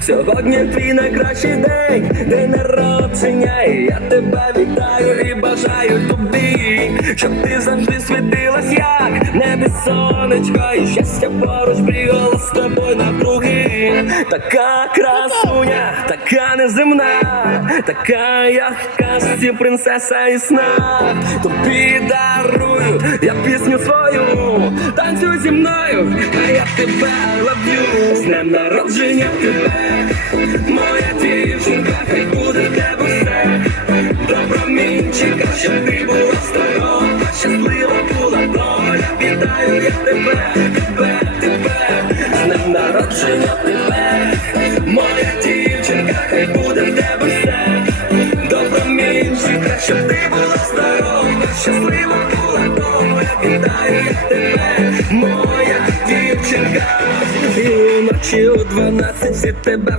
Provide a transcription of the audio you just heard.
Сьогодні твій найкращий день, день народження, і я тебе вітаю і бажаю тобі, щоб ти завжди світилась, як небі сонечко, і щастя поруч бігало з тобою навкруги. Така красуня, така неземна, така як в принцеса і сна. Тобі дарую я пісню свою, зі мною, а я тебе ловлю. З днем народження тебе, моя дівчинка, хай буде тебе все. Добромінчика, щоб ти була здорова, щаслива була доля. Вітаю я тебе, тебе, тебе, з днем народження тебе, моя дівчинка, хай буде тебе все. Добромінчика, щоб ти була здорова, щаслива. Тебе, моя дівчинка, і вночі о 12 всі тебе